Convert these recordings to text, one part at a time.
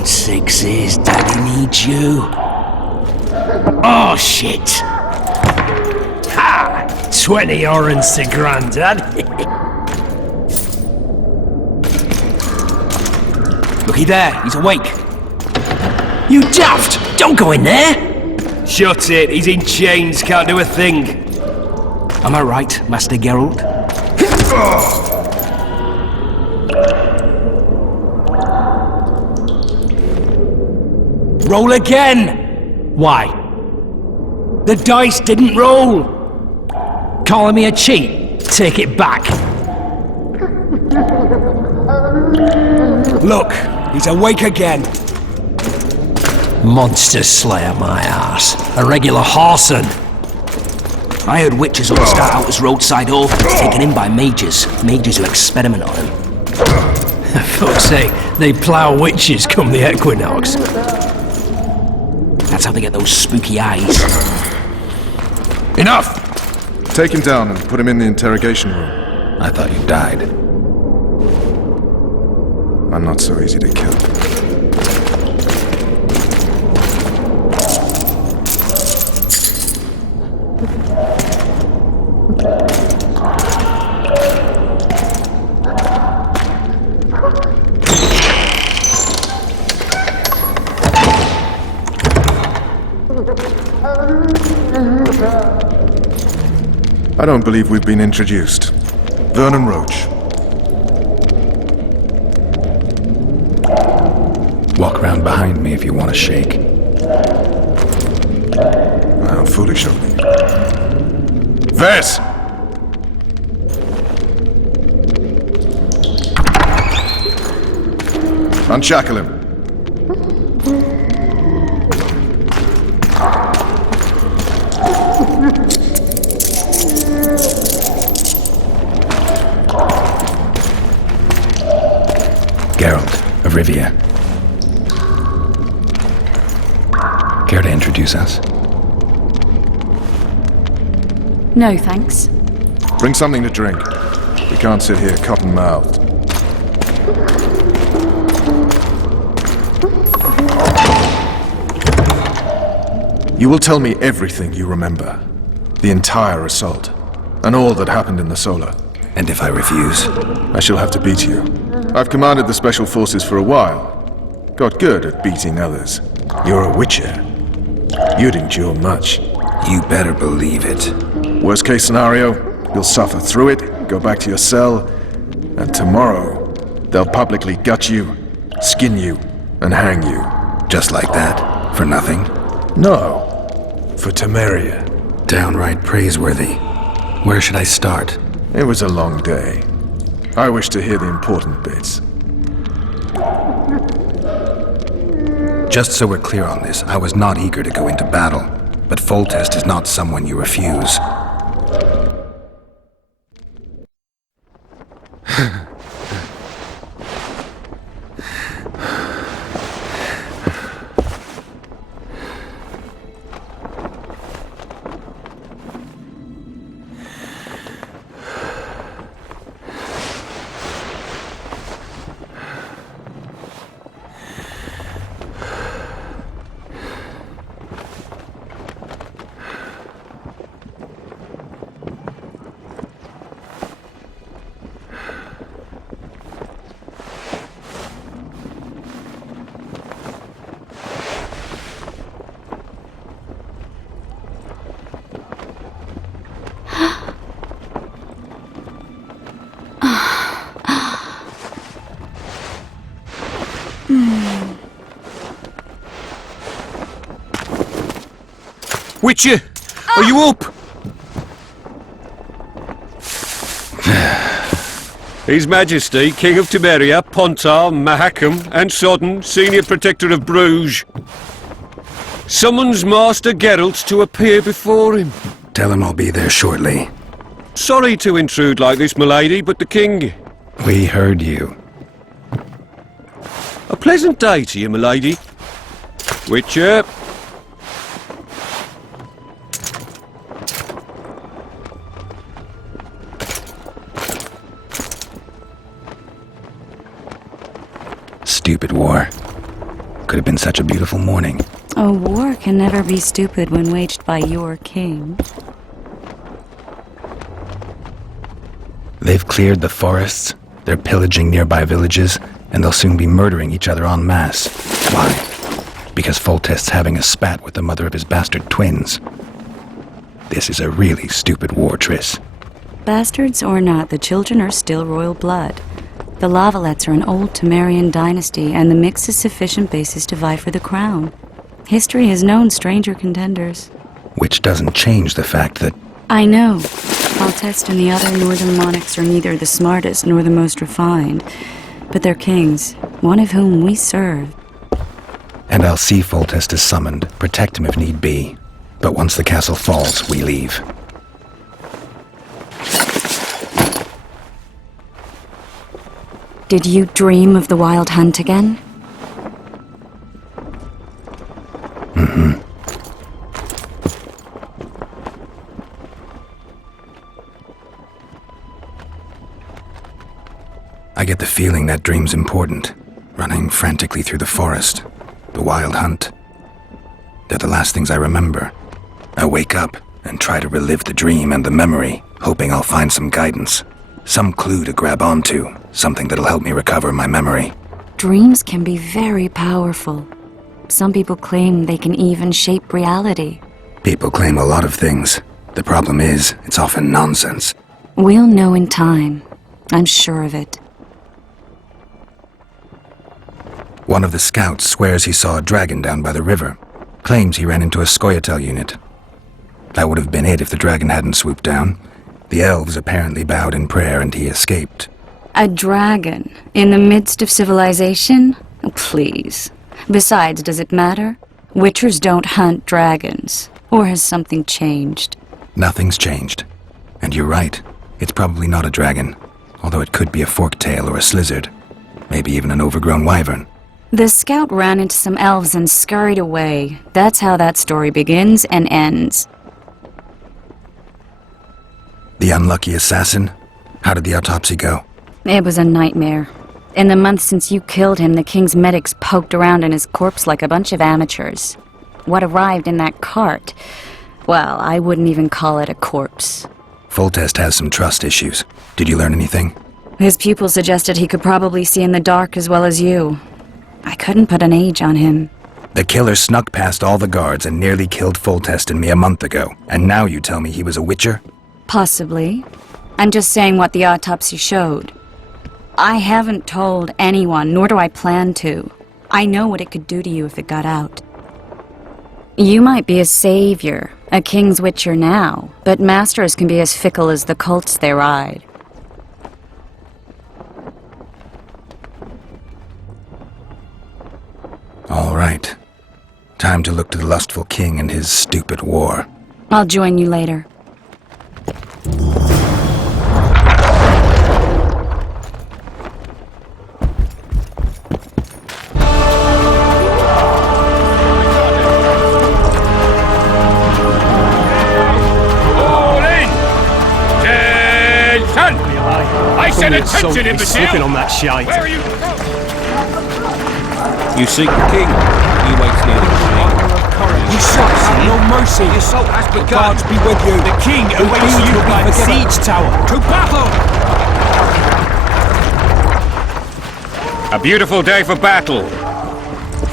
on sixes, Daddy needs you. Oh, shit! Ha! 20 orens to Grandad. Looky there, he's awake. You daft! Don't go in there! Shut it, he's in chains, can't do a thing. Am I right, Master Geralt? Roll again! Why? The dice didn't roll! Calling me a cheat? Take it back. Look, he's awake again. Monster slayer, my ass. A regular whoreson. I heard witches all start out as roadside orphans taken in by mages. Mages who experiment on them. Fuck's sake, they plough witches come the equinox. That's how they get those spooky eyes. Enough! Take him down and put him in the interrogation room. I thought you died. I'm not so easy to kill. I don't believe we've been introduced. Vernon Roche. Walk around behind me if you want to shake. How foolish of me. Vess! Unshackle him. Geralt of Rivia. Care to introduce us? No, thanks. Bring something to drink. We can't sit here cotton-mouthed. You will tell me everything you remember. The entire assault. And all that happened in the Solar. And if I refuse? I shall have to beat you. I've commanded the Special Forces for a while. Got good at beating others. You're a witcher. You'd endure much. You better believe it. Worst case scenario, you'll suffer through it, go back to your cell, and tomorrow, they'll publicly gut you, skin you, and hang you. Just like that? For nothing? No. For Temeria. Downright praiseworthy. Where should I start? It was a long day. I wish to hear the important bits. Just so we're clear on this, I was not eager to go into battle, but Foltest is not someone you refuse. Witcher! Are you up? His Majesty, King of Temeria, Pontar, Mahakam, and Sodden, Senior Protector of Bruges, summons Master Geralt to appear before him. Tell him I'll be there shortly. Sorry to intrude like this, milady, but the King... We heard you. A pleasant day to you, milady. Witcher. Stupid war. could have been such a beautiful morning. A war can never be stupid when waged by your king. They've cleared the forests, they're pillaging nearby villages, and they'll soon be murdering each other en masse. Why? Because Foltest's having a spat with the mother of his bastard twins. This is a really stupid war, Triss. Bastards or not, the children are still royal blood. The Valettes are an old Temerian dynasty, and the mix is sufficient basis to vie for the crown. History has known stranger contenders. Which doesn't change the fact that... I know. Foltest and the other northern monarchs are neither the smartest nor the most refined, but they're kings, one of whom we serve. And I'll see Foltest is summoned, protect him if need be. But once the castle falls, we leave. Did you dream of the wild hunt again? Mm-hmm. I get the feeling that dream's important. Running frantically through the forest. The wild hunt. They're the last things I remember. I wake up and try to relive the dream and the memory, hoping I'll find some guidance. Some clue to grab onto, something that'll help me recover my memory. Dreams can be very powerful. Some people claim they can even shape reality. People claim a lot of things. The problem is, it's often nonsense. We'll know in time. I'm sure of it. One of the scouts swears he saw a dragon down by the river. Claims he ran into a Scoia'tael unit. That would have been it if the dragon hadn't swooped down. The elves apparently bowed in prayer and he escaped. A dragon? In the midst of civilization? Please. Besides, does it matter? Witchers don't hunt dragons. Or has something changed? Nothing's changed. And you're right. It's probably not a dragon. Although it could be a forktail or a slizzard. Maybe even an overgrown wyvern. The scout ran into some elves and scurried away. That's how that story begins and ends. The unlucky assassin? How did the autopsy go? It was a nightmare. In the month since you killed him, the king's medics poked around in his corpse like a bunch of amateurs. What arrived in that cart? Well, I wouldn't even call it a corpse. Foltest has some trust issues. Did you learn anything? His pupil suggested he could probably see in the dark as well as you. I couldn't put an age on him. The killer snuck past all the guards and nearly killed Foltest and me a month ago. And now you tell me he was a witcher? Possibly. I'm just saying what the autopsy showed. I haven't told anyone, nor do I plan to. I know what it could do to you if it got out. You might be a savior, a king's witcher now, but masters can be as fickle as the colts they ride. All right. Time to look to the lustful king and his stupid war. I'll join you later. I said attention, imbecile! Slipping on that shite. Where are you? You seek the king. He waits near the tree. You shot, no mercy. The assault has begun. The gods be with you. The king awaits you by the siege tower. To battle! A beautiful day for battle.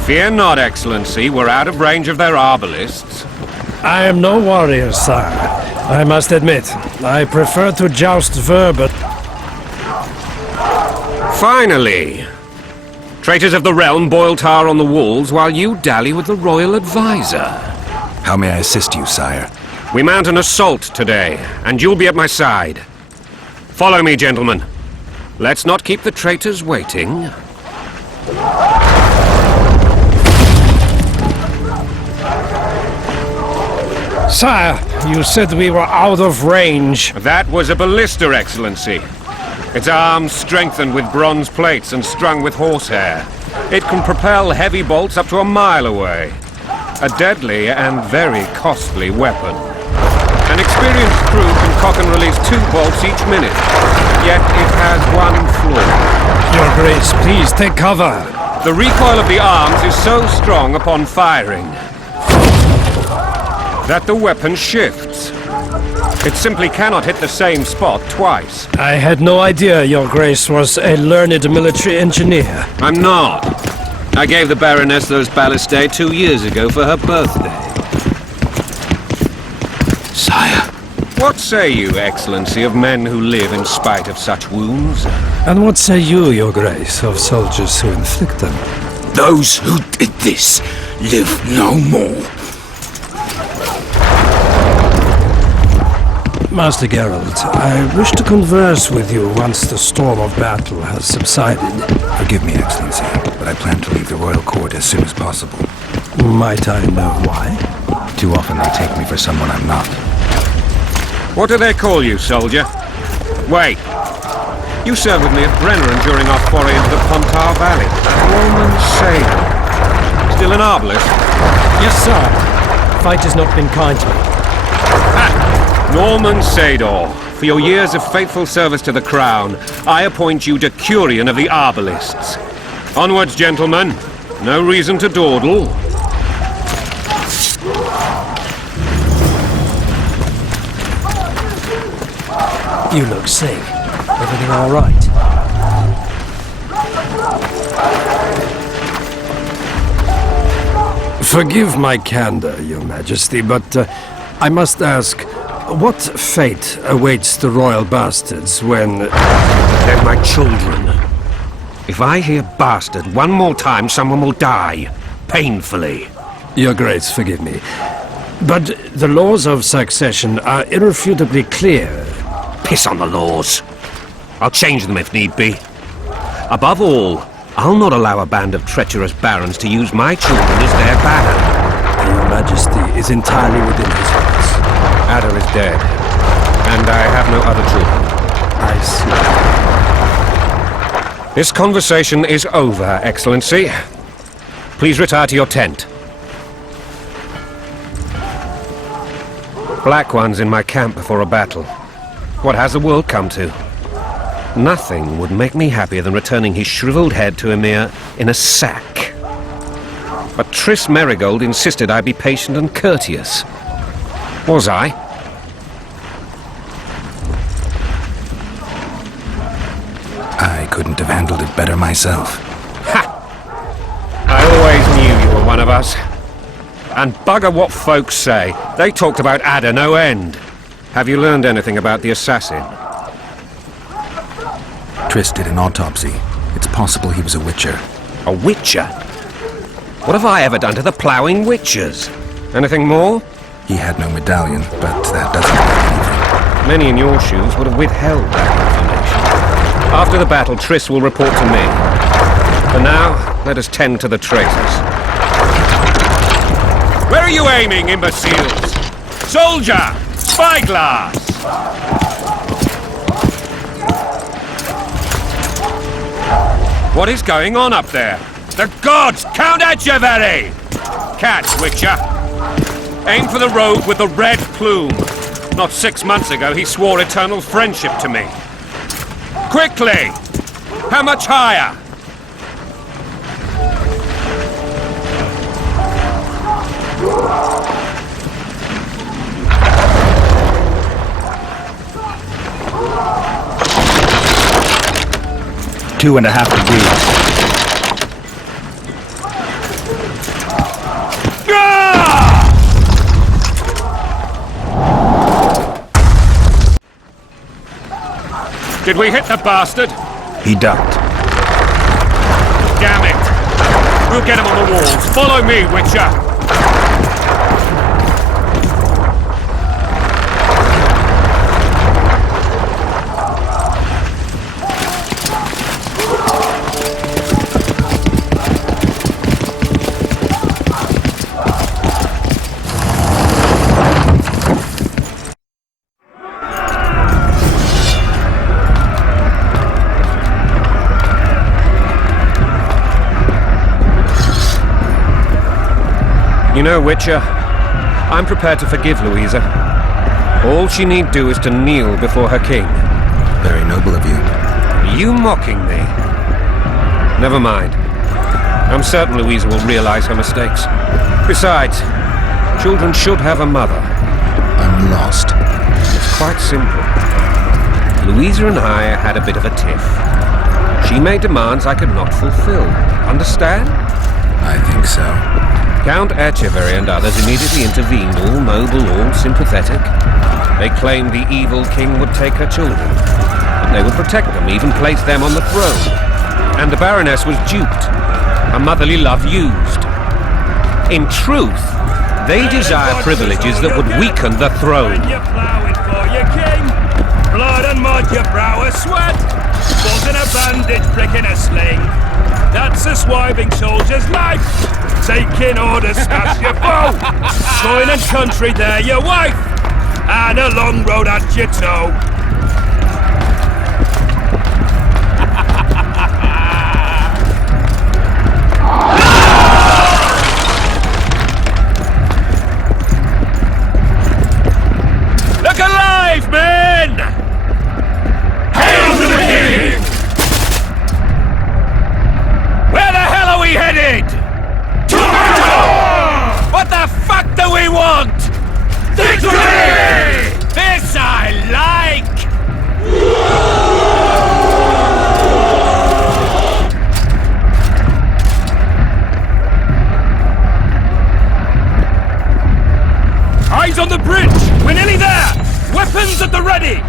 Fear not, Excellency. We're out of range of their arbalists. I am no warrior, sire. I must admit, I prefer to joust but... Finally! Traitors of the realm boil tar on the walls while you dally with the royal advisor. How may I assist you, sire? We mount an assault today, and you'll be at my side. Follow me, gentlemen. Let's not keep the traitors waiting. Sire, you said we were out of range. That was a ballista, Excellency. Its arms strengthened with bronze plates and strung with horsehair. It can propel heavy bolts up to a mile away. A deadly and very costly weapon. An experienced crew can cock and release 2 bolts each minute. Yet it has one flaw. Your Grace, please take cover. The recoil of the arms is so strong upon firing that the weapon shifts. It simply cannot hit the same spot twice. I had no idea Your Grace was a learned military engineer. I'm not. I gave the Baroness those ballistae 2 years ago for her birthday. Sire. What say you, Excellency, of men who live in spite of such wounds? And what say you, Your Grace, of soldiers who inflict them? Those who did this live no more. Master Geralt, I wish to converse with you once the storm of battle has subsided. Forgive me, Excellency, but I plan to leave the royal court as soon as possible. Might I know why? Too often they take me for someone I'm not. What do they call you, soldier? Wait. You served with me at Brenneran during our foray into the Pontar Valley. Norman Sailor. Still an arbalist? Yes, sir. Fight has not been kind to me. Norman Sador, for your years of faithful service to the Crown, I appoint you Decurion of the Arbalists. Onwards, gentlemen. No reason to dawdle. You look sick. Everything all right? Forgive my candor, Your Majesty, but I must ask, what fate awaits the royal bastards when... They're my children. If I hear bastard one more time, someone will die. Painfully. Your Grace, forgive me. But the laws of succession are irrefutably clear. Piss on the laws. I'll change them if need be. Above all, I'll not allow a band of treacherous barons to use my children as their banner. Your Majesty is entirely within his rights. Ada is dead, and I have no other children. I see. This conversation is over, Excellency. Please retire to your tent. Black ones in my camp before a battle. What has the world come to? Nothing would make me happier than returning his shriveled head to Emir in a sack. But Triss Merigold insisted I be patient and courteous. Was I? I couldn't have handled it better myself. Ha! I always knew you were one of us. And bugger what folks say. They talked about Ada no end. Have you learned anything about the assassin? Triss did an autopsy. It's possible he was a witcher. A witcher? What have I ever done to the ploughing witchers? Anything more? He had no medallion, but that doesn't mean anything. Many in your shoes would have withheld that information. After the battle, Triss will report to me. For now, let us tend to the traitors. Where are you aiming, imbeciles? Soldier! Spyglass! What is going on up there? The gods! Count Etcheverry! Catch, Witcher! Aim for the rogue with the red plume. Not 6 months ago, he swore eternal friendship to me. Quickly! How much higher? Two and a half degrees. Did we hit the bastard? He ducked. Damn it! We'll get him on the walls. Follow me, Witcher! You know, Witcher, I'm prepared to forgive Louisa. All she need do is to kneel before her king. Very noble of you. Are you mocking me? Never mind. I'm certain Louisa will realize her mistakes. Besides, children should have a mother. I'm lost. It's quite simple. Louisa and I had a bit of a tiff. She made demands I could not fulfill. Understand? I think so. Count Etcheverry and others immediately intervened, all noble, all sympathetic. They claimed the evil king would take her children. And they would protect them, even place them on the throne. And the Baroness was duped. Her motherly love used. In truth, they desire privileges that would weaken the throne. You're plowing for your king. Blood and mud, your brow a sweat. Wasn't a bandage prick in a sling. That's a swiving soldier's life. Taking orders, smash your foe. Soil and country, there your wife. And a long road at your toe. Look alive, men! Hail to the king! Where the hell are we headed? What the fuck do we want? Victory! This I like! Eyes on the bridge! We're nearly there! Weapons at the ready!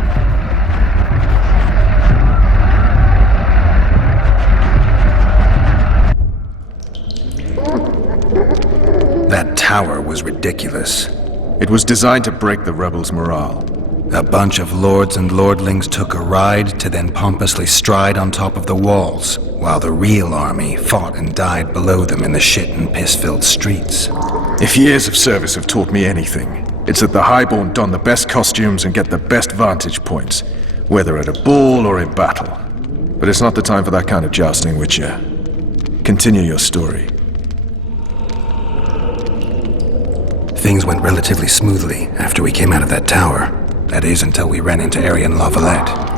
That tower was ridiculous. It was designed to break the rebels' morale. A bunch of lords and lordlings took a ride to then pompously stride on top of the walls, while the real army fought and died below them in the shit and piss-filled streets. If years of service have taught me anything, it's that the Highborn don the best costumes and get the best vantage points, whether at a ball or in battle. But it's not the time for that kind of jousting, Witcher. Continue your story. Things went relatively smoothly after we came out of that tower. That is, until we ran into Aryan La Valette.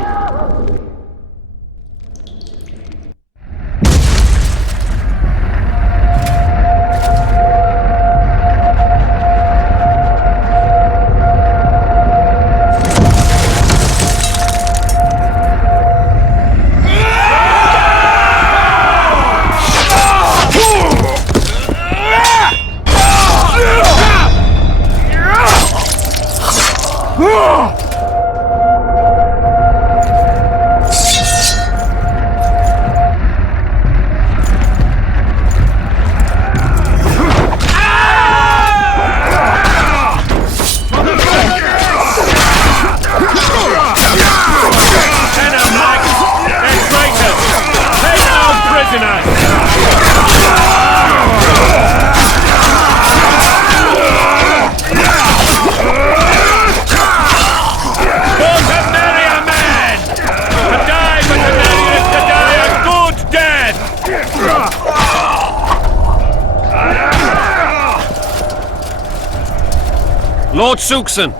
Lord Suxon,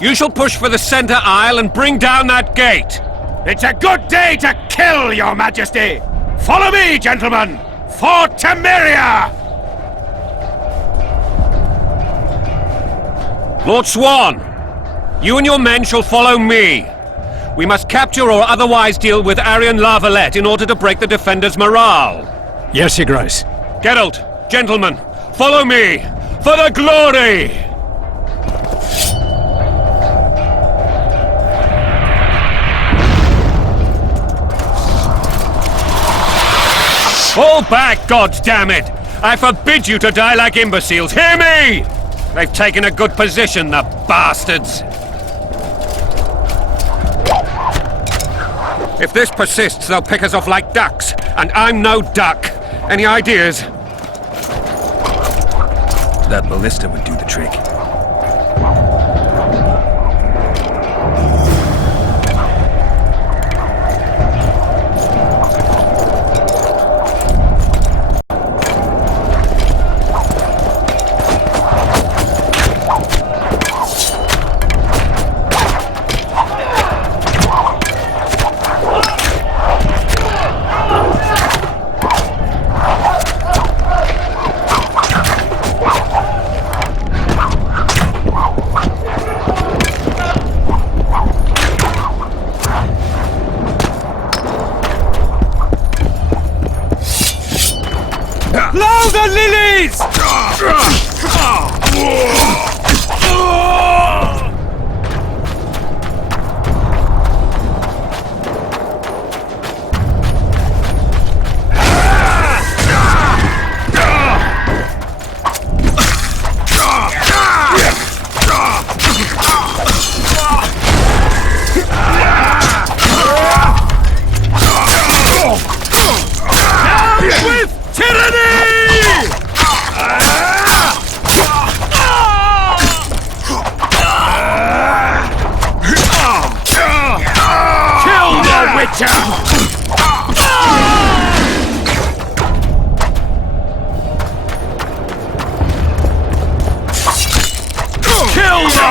you shall push for the center aisle and bring down that gate. It's a good day to kill, your majesty! Follow me, gentlemen! For Temeria! Lord Swan, you and your men shall follow me. We must capture or otherwise deal with Aryan La Valette in order to break the defenders' morale. Yes, Your Grace. Geralt, gentlemen, follow me! For the glory! Fall back, goddammit! I forbid you to die like imbeciles, hear me! They've taken a good position, the bastards! If this persists, they'll pick us off like ducks, and I'm no duck. Any ideas? That ballista would do the trick.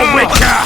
now, Witcher!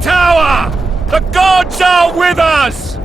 tower! The gods are with us!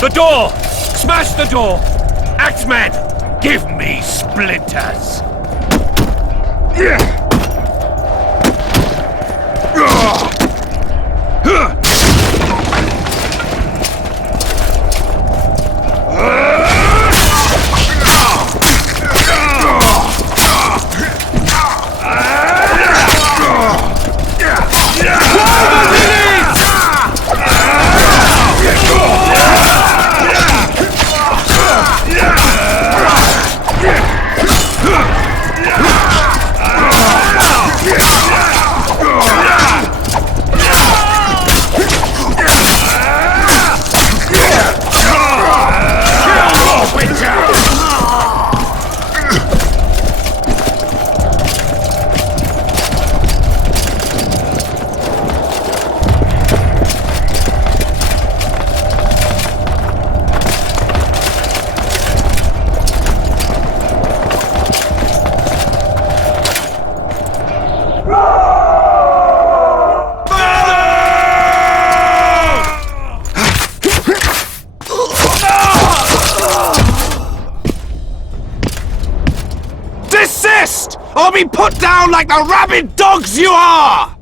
The door! Smash the door! Axemen! Give me splinters! Or be put down like the rabid dogs you are!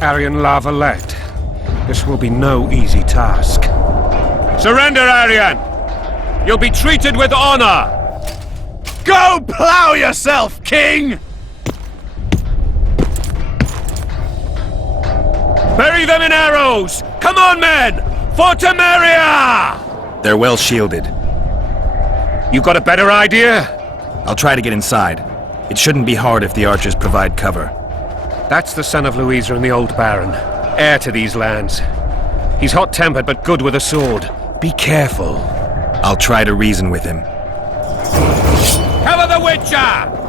Arian La Valette, this will be no easy task. Surrender, Arian! You'll be treated with honor! Go plow yourself, King! Bury them in arrows! Come on, men! For Temeria! They're well shielded. You got a better idea? I'll try to get inside. It shouldn't be hard if the archers provide cover. That's the son of Louisa and the old Baron, heir to these lands. He's hot-tempered but good with a sword. Be careful. I'll try to reason with him. Cover the Witcher!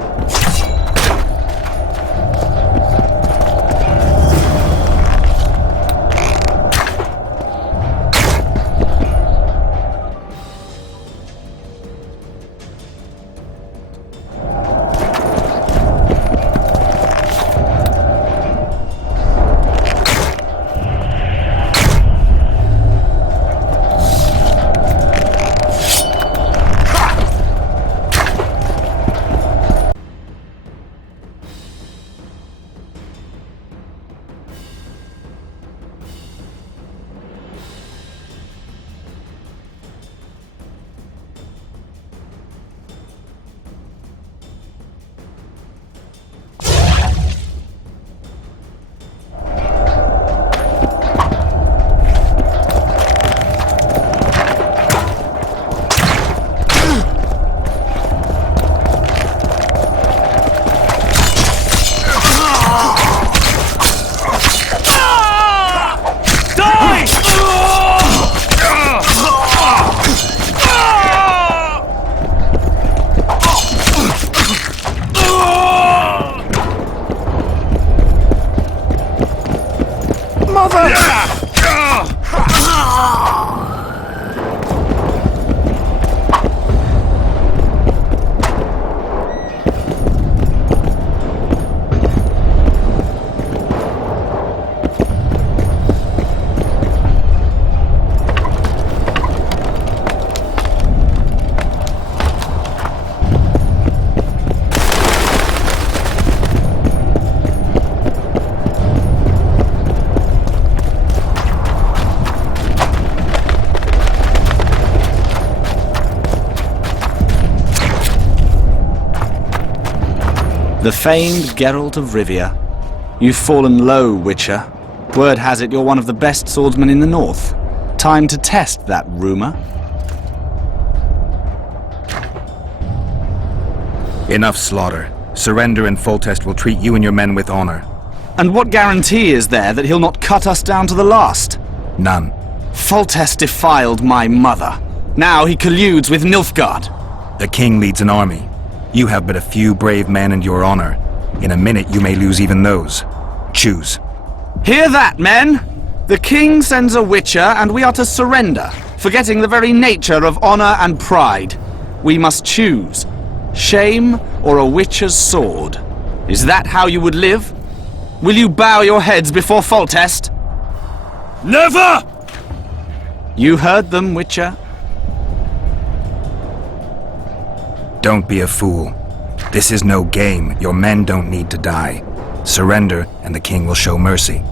The famed Geralt of Rivia. You've fallen low, Witcher. Word has it you're one of the best swordsmen in the north. Time to test that rumor. Enough slaughter. Surrender and Foltest will treat you and your men with honor. And what guarantee is there that he'll not cut us down to the last? None. Foltest defiled my mother. Now he colludes with Nilfgaard. The king leads an army. You have but a few brave men and your honor. In a minute you may lose even those. Choose. Hear that, men! The king sends a Witcher and we are to surrender, forgetting the very nature of honor and pride. We must choose. Shame or a Witcher's sword. Is that how you would live? Will you bow your heads before Foltest? Never! You heard them, Witcher. Don't be a fool. This is no game. Your men don't need to die. Surrender, and the king will show mercy.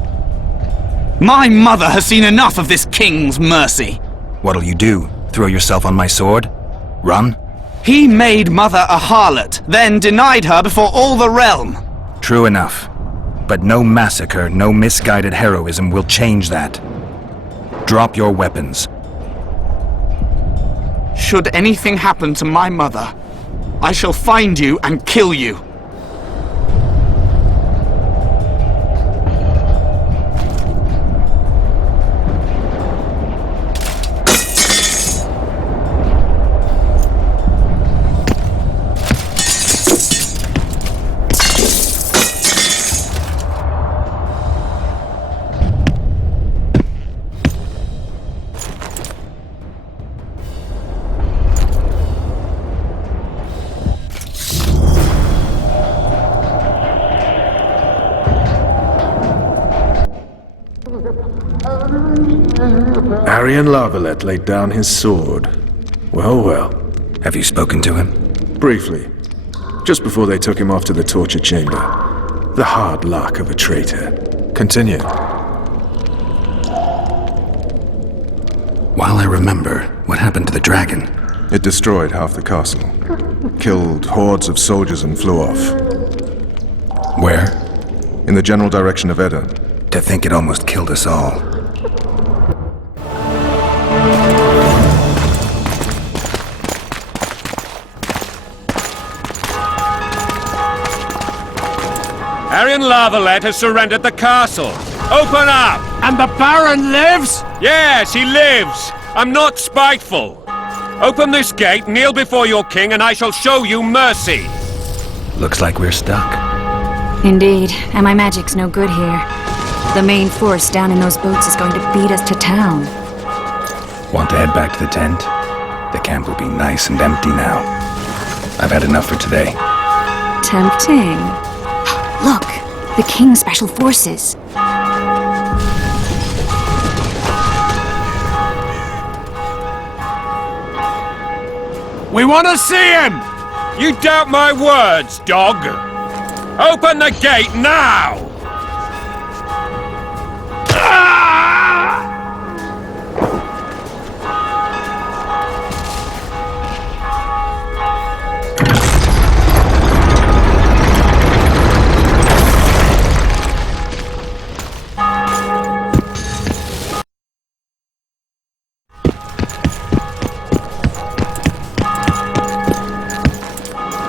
My mother has seen enough of this king's mercy. What'll you do? Throw yourself on my sword? Run? He made mother a harlot, then denied her before all the realm. True enough. But no massacre, no misguided heroism will change that. Drop your weapons. Should anything happen to my mother, I shall find you and kill you. Aryan Lavalette laid down his sword. Well, well. Have you spoken to him? Briefly. Just before they took him off to the torture chamber. The hard luck of a traitor. Continue. While I remember, what happened to the dragon? It destroyed half the castle. Killed hordes of soldiers and flew off. Where? In the general direction of Edda. To think it almost killed us all. Arian Valette has surrendered the castle. Open up! And the Baron lives? Yes, he lives. I'm not spiteful. Open this gate, kneel before your king, and I shall show you mercy. Looks like we're stuck. Indeed, and my magic's no good here. The main force down in those boats is going to beat us to town. Want to head back to the tent? The camp will be nice and empty now. I've had enough for today. Tempting. Look, the King's Special Forces. We want to see him! You doubt my words, dog? Open the gate now!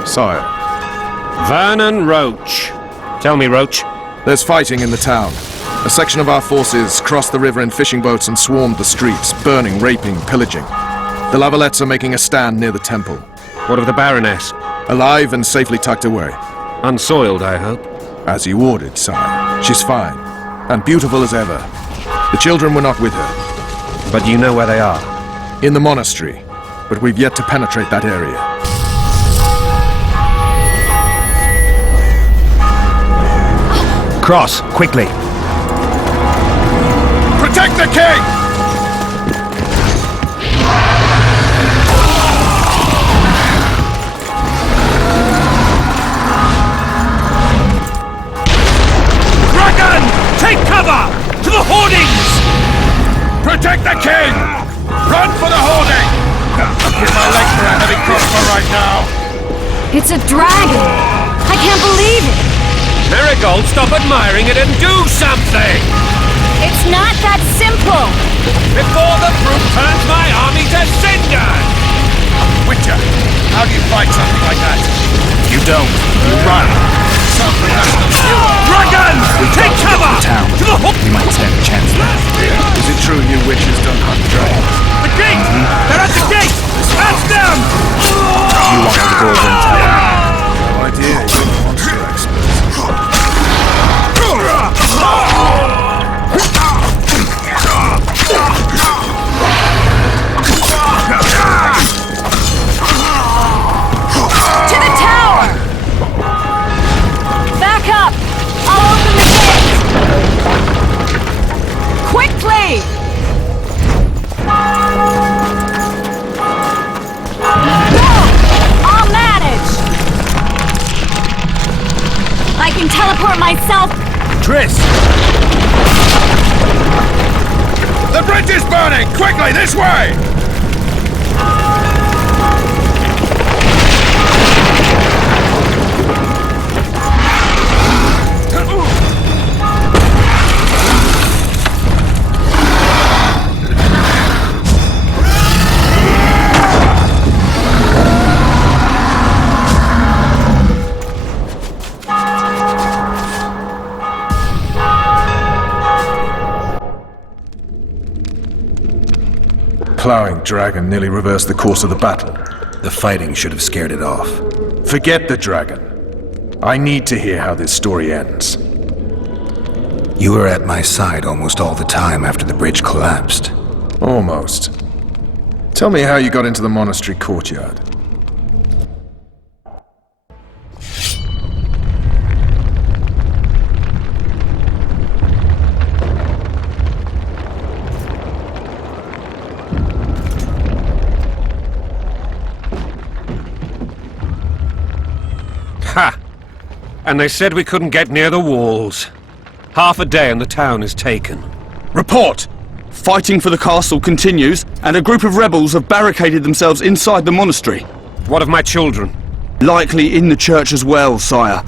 Sire, Vernon Roche. Tell me, Roche. there's fighting in the town. A section of our forces crossed the river in fishing boats and swarmed the streets, burning, raping, pillaging. The Valettes are making a stand near the temple. What of the Baroness? Alive and safely tucked away. Unsoiled, I hope. As you ordered, sire. She's fine. And beautiful as ever. The children were not with her. But you know where they are? In the monastery. But we've yet to penetrate that area. Cross, quickly! Protect the king! Dragon! Take cover! To the hoardings! Protect the king! Run for the hoarding! I'll give my leg for a heavy crossbow right now! It's a dragon! I can't believe it! Marigold, stop admiring it and do something! It's not that simple! Before the brute turns my army to cinder! Witcher, how do you fight something like that? You don't. You run. Dragon! Take cover! To the hook! We might stand a chance left. Is it true you witches don't hunt dragons? The gate! They're at the gate! Ask them! You want me to go over and tell them? No idea. You're the monster expert. To the tower! Back up! I'll open the gate! Quickly! Go! I'll manage! I can teleport myself. Triss! The bridge is burning! Quickly, this way! Plowing dragon nearly reversed the course of the battle. The fighting should have scared it off. Forget the dragon. I need to hear how this story ends. You were at my side almost all the time after the bridge collapsed. Almost. Tell me how you got into the monastery courtyard. Ha! And they said we couldn't get near the walls. Half a day and the town is taken. Report! Fighting for the castle continues, and a group of rebels have barricaded themselves inside the monastery. What of my children? Likely in the church as well, sire.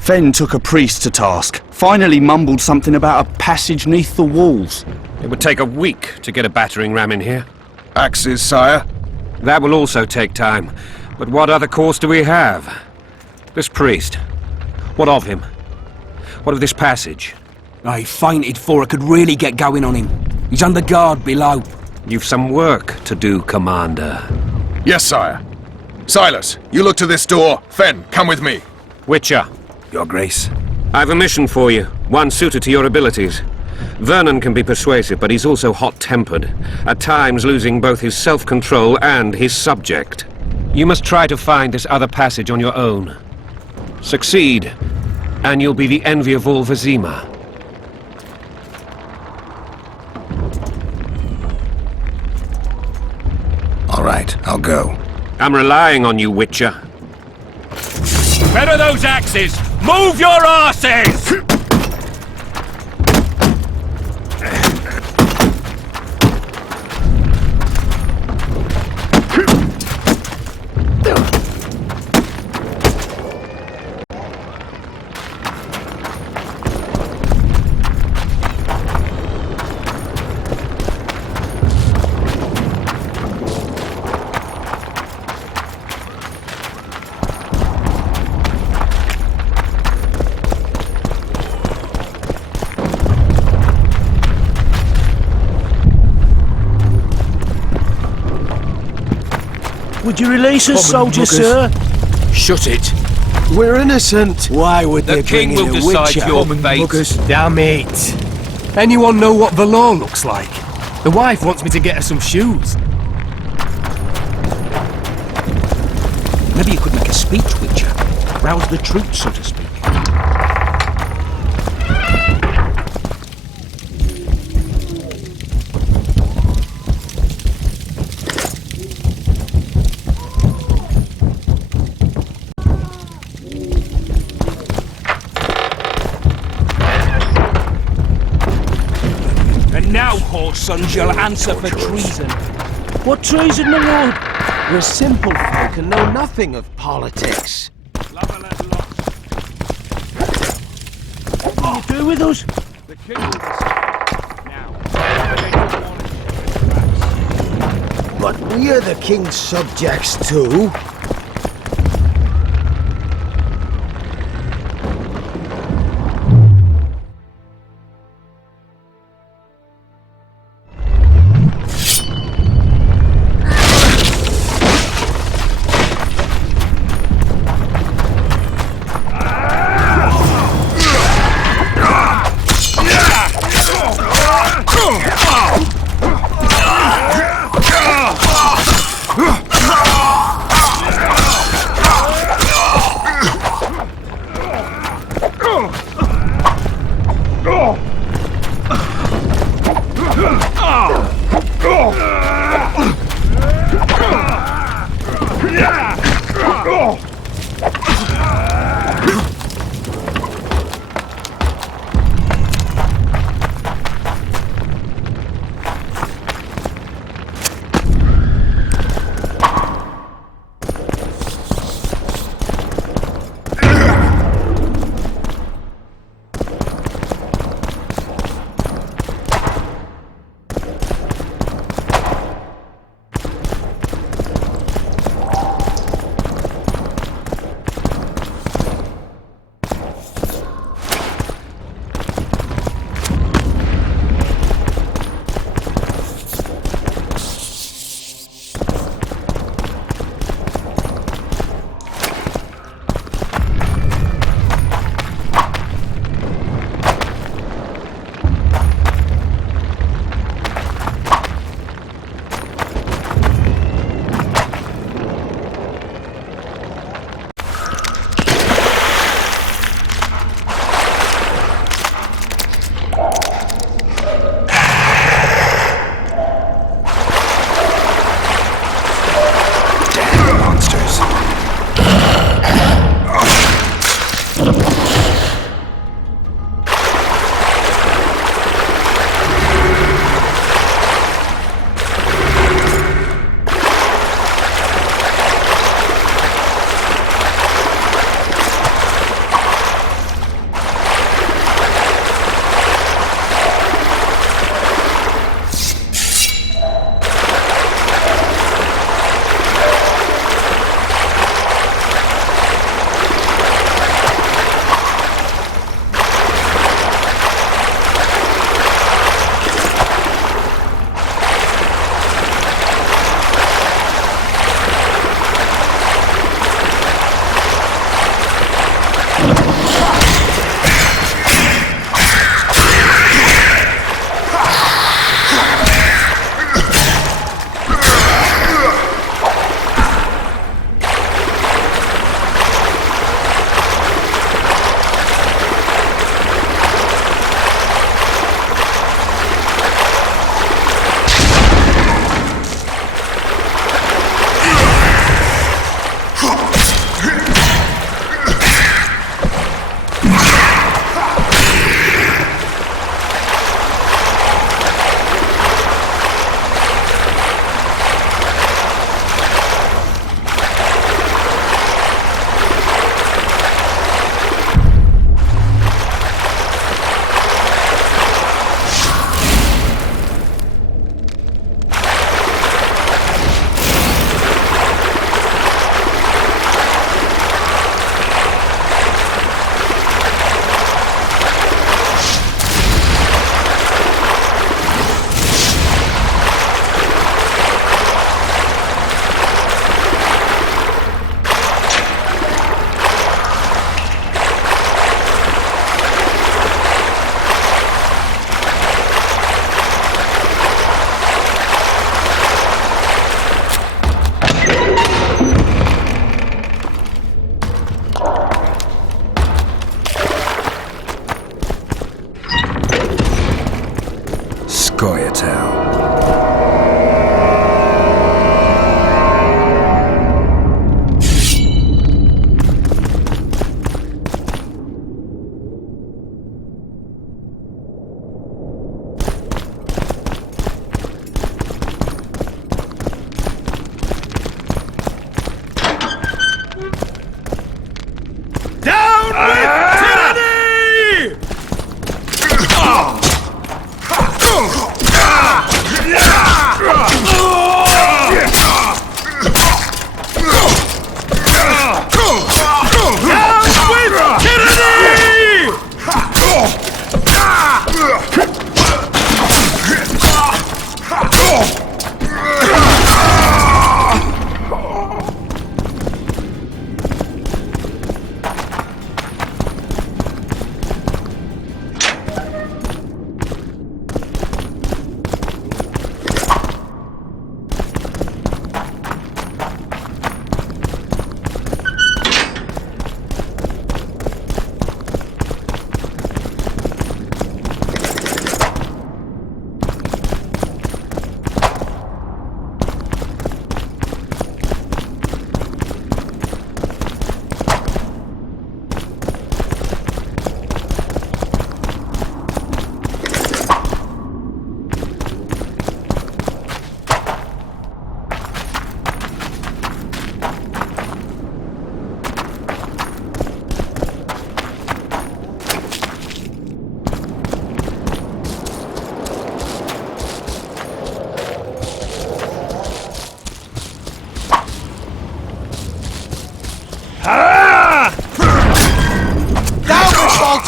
Fen took a priest to task. Finally mumbled something about a passage neath the walls. It would take a week to get a battering ram in here. Axes, sire? That will also take time. But what other course do we have? This priest. What of him? What of this passage? I fainted before I could really get going on him. He's under guard below. You've some work to do, Commander. Yes, sire. Silas, you look to this door. Fen, come with me. Witcher, Your Grace. I've a mission for you, one suited to your abilities. Vernon can be persuasive, but he's also hot-tempered, at times losing both his self-control and his subject. You must try to find this other passage on your own. Succeed, and you'll be the envy of all Vizima. All right, I'll go. I'm relying on you, Witcher. Where are those axes? Move your asses! Would you release us, soldier, sir? Shut it. We're innocent. Why would they king bring in will a decide witcher? your fate. Damn it. Anyone know what the law looks like? The wife wants me to get her some shoes. Maybe you could make a speech, Witcher. Rouse the troops, so to speak. And now, whoresons, you'll answer for treason. What treason, my lord? We're simple folk and know nothing of politics. What do you do with us? The king will decide. Now, But we are the king's subjects too.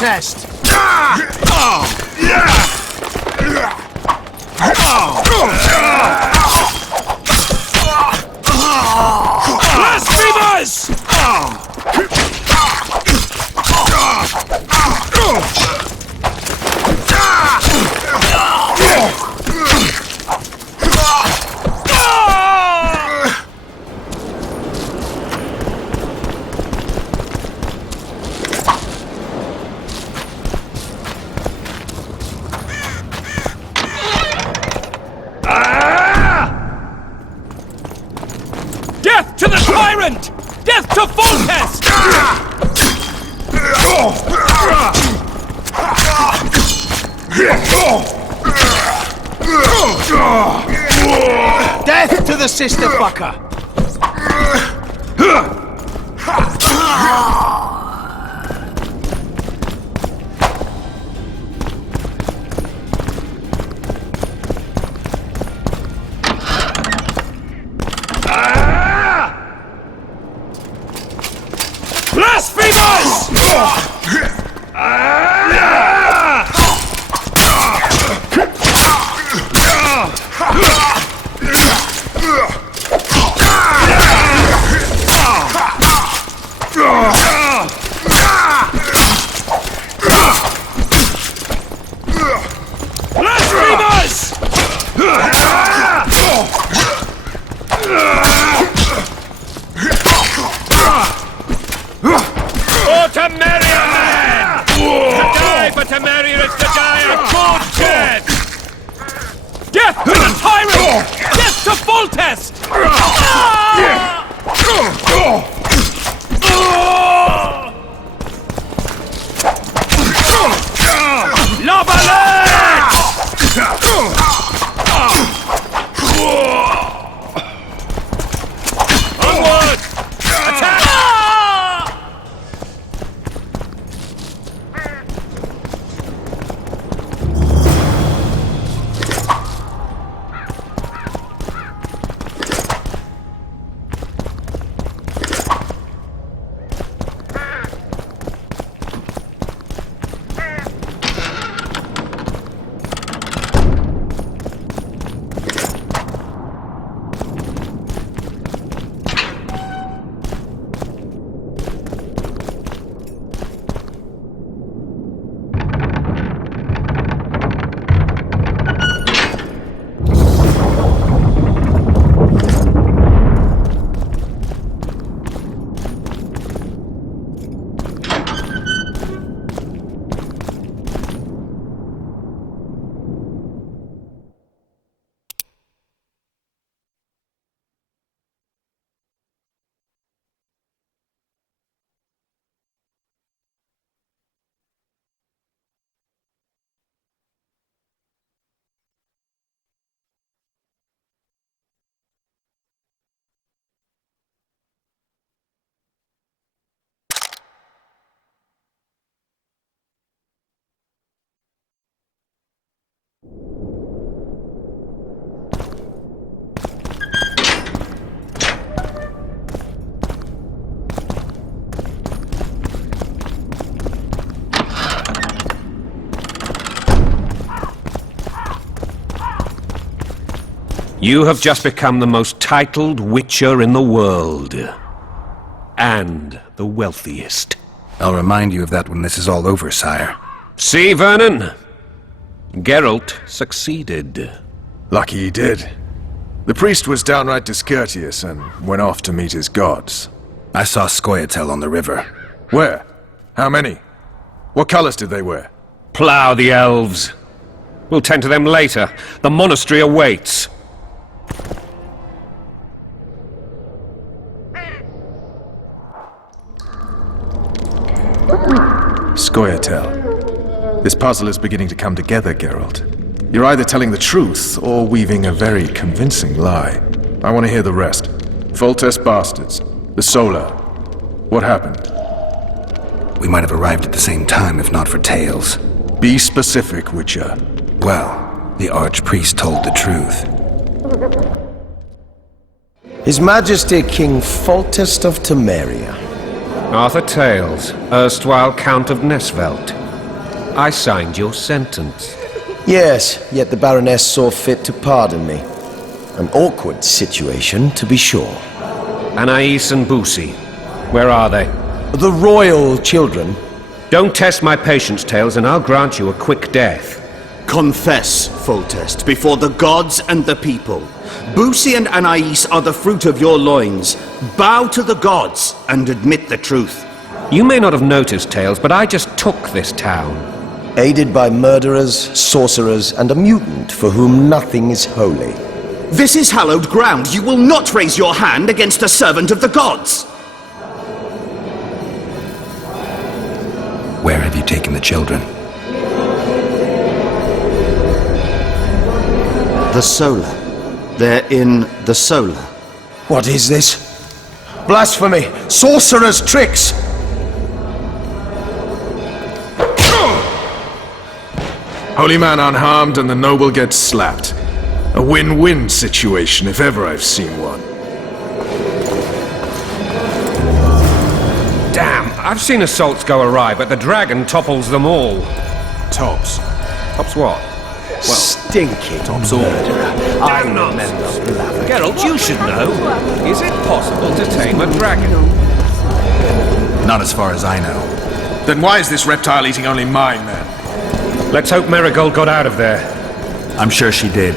Test. Blasphemers! Death to the tyrant! Death to Foltest! Death to the sister fucker! Blasphemers! Blasphemers! Oh, Temeria, man! To die for Temeria is to die a good death! Death to the tyrant! Death to Foltest! You have just become the most titled witcher in the world. And the wealthiest. I'll remind you of that when this is all over, sire. See, Vernon? Geralt succeeded. Lucky he did. The priest was downright discourteous and went off to meet his gods. I saw Scoia'tael on the river. Where? How many? What colors did they wear? Plough the elves. We'll tend to them later. The monastery awaits. Scoia'tael. This puzzle is beginning to come together, Geralt. You're either telling the truth or weaving a very convincing lie. I want to hear the rest. Foltest bastards. The Solar. What happened? We might have arrived at the same time if not for tales. Be specific, Witcher. Well, the Archpriest told the truth. His Majesty King Foltest of Temeria. Arthur Tales, erstwhile Count of Nesvelt. I signed your sentence. Yes, yet the Baroness saw fit to pardon me. An awkward situation, to be sure. Anais and Boussy, where are they? The royal children. Don't test my patience, Tales, and I'll grant you a quick death. Confess, Foltest, before the gods and the people. Boussy and Anais are the fruit of your loins. Bow to the gods and admit the truth. You may not have noticed, Tales, but I just took this town. Aided by murderers, sorcerers, and a mutant for whom nothing is holy. This is hallowed ground. You will not raise your hand against a servant of the gods. Where have you taken the children? The Solar. They're in the Solar. What is this? Blasphemy! Sorcerer's tricks! Holy man unharmed and the noble gets slapped. A win-win situation if ever I've seen one. Damn, I've seen assaults go awry, but the dragon topples them all. Tops. Tops what? Stinking murderer. I remember Blathers. Geralt, you should know. Is it possible to tame a dragon? Not as far as I know. Then why is this reptile eating only mine, then? Let's hope Marigold got out of there. I'm sure she did.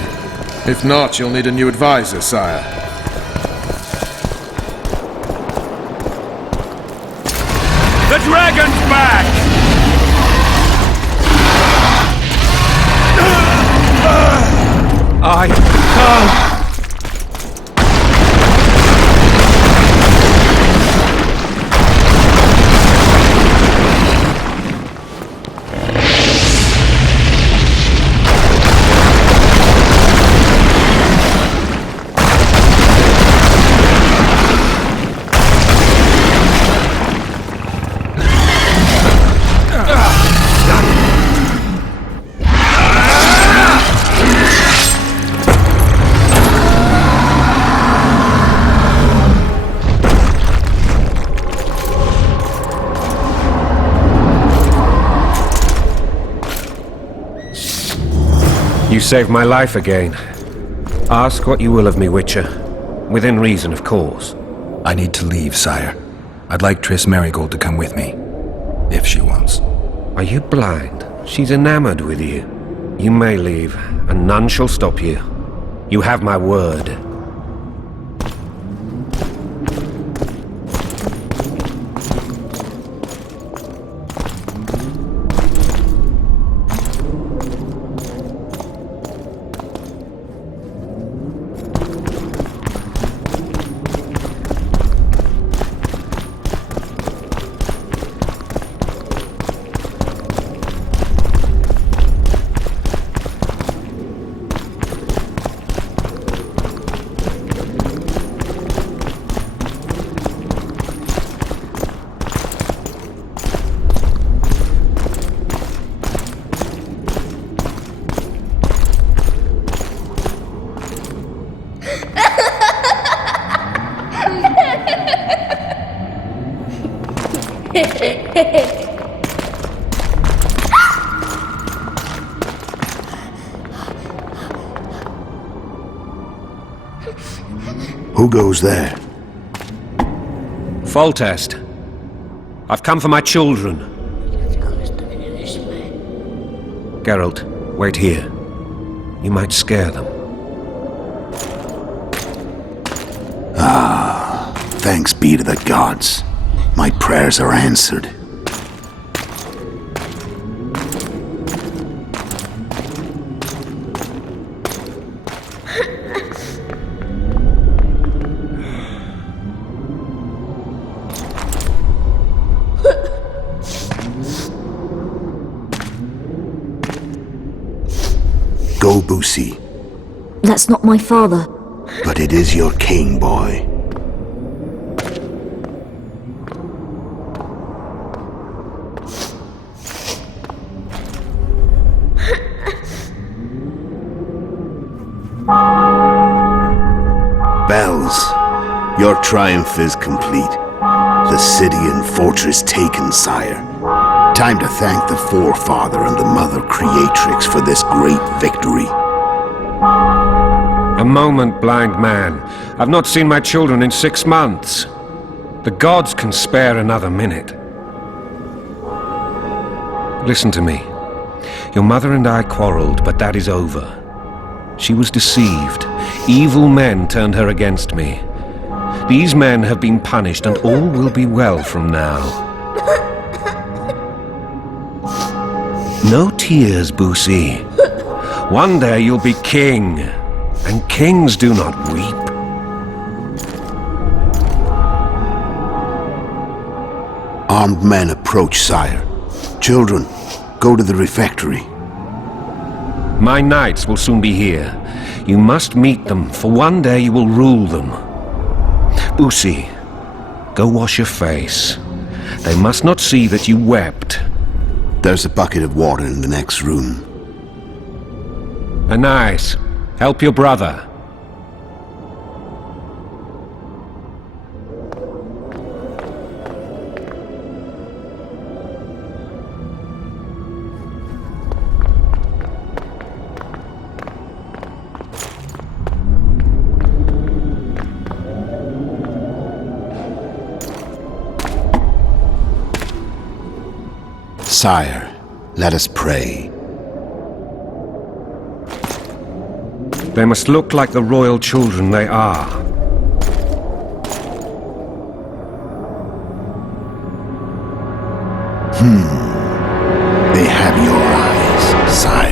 If not, you'll need a new advisor, sire. The dragon's back! I can't. You saved my life again. Ask what you will of me, Witcher. Within reason, of course. I need to leave, sire. I'd like Triss Marigold to come with me. If she wants. Are you blind? She's enamored with you. You may leave, and none shall stop you. You have my word. Who goes there? Foltest. I've come for my children. Geralt, wait here. You might scare them. Thanks be to the gods. My prayers are answered. Go, Boosie. That's not my father. But it is your king, boy. Bells, your triumph is complete. The city and fortress taken, sire. Time to thank the forefather and the mother creatrix for this great victory. A moment, blind man. I've not seen my children in 6 months. The gods can spare another minute. Listen to me. Your mother and I quarreled, but that is over. She was deceived. Evil men turned her against me. These men have been punished, and all will be well from now. No tears, Boosie. One day you'll be king, and kings do not weep. Armed men approach, sire. Children, go to the refectory. My knights will soon be here. You must meet them, for one day you will rule them. Boosie, go wash your face. They must not see that you wept. There's a bucket of water in the next room. Anais, help your brother. Sire, let us pray. They must look like the royal children they are. They have your eyes, sire.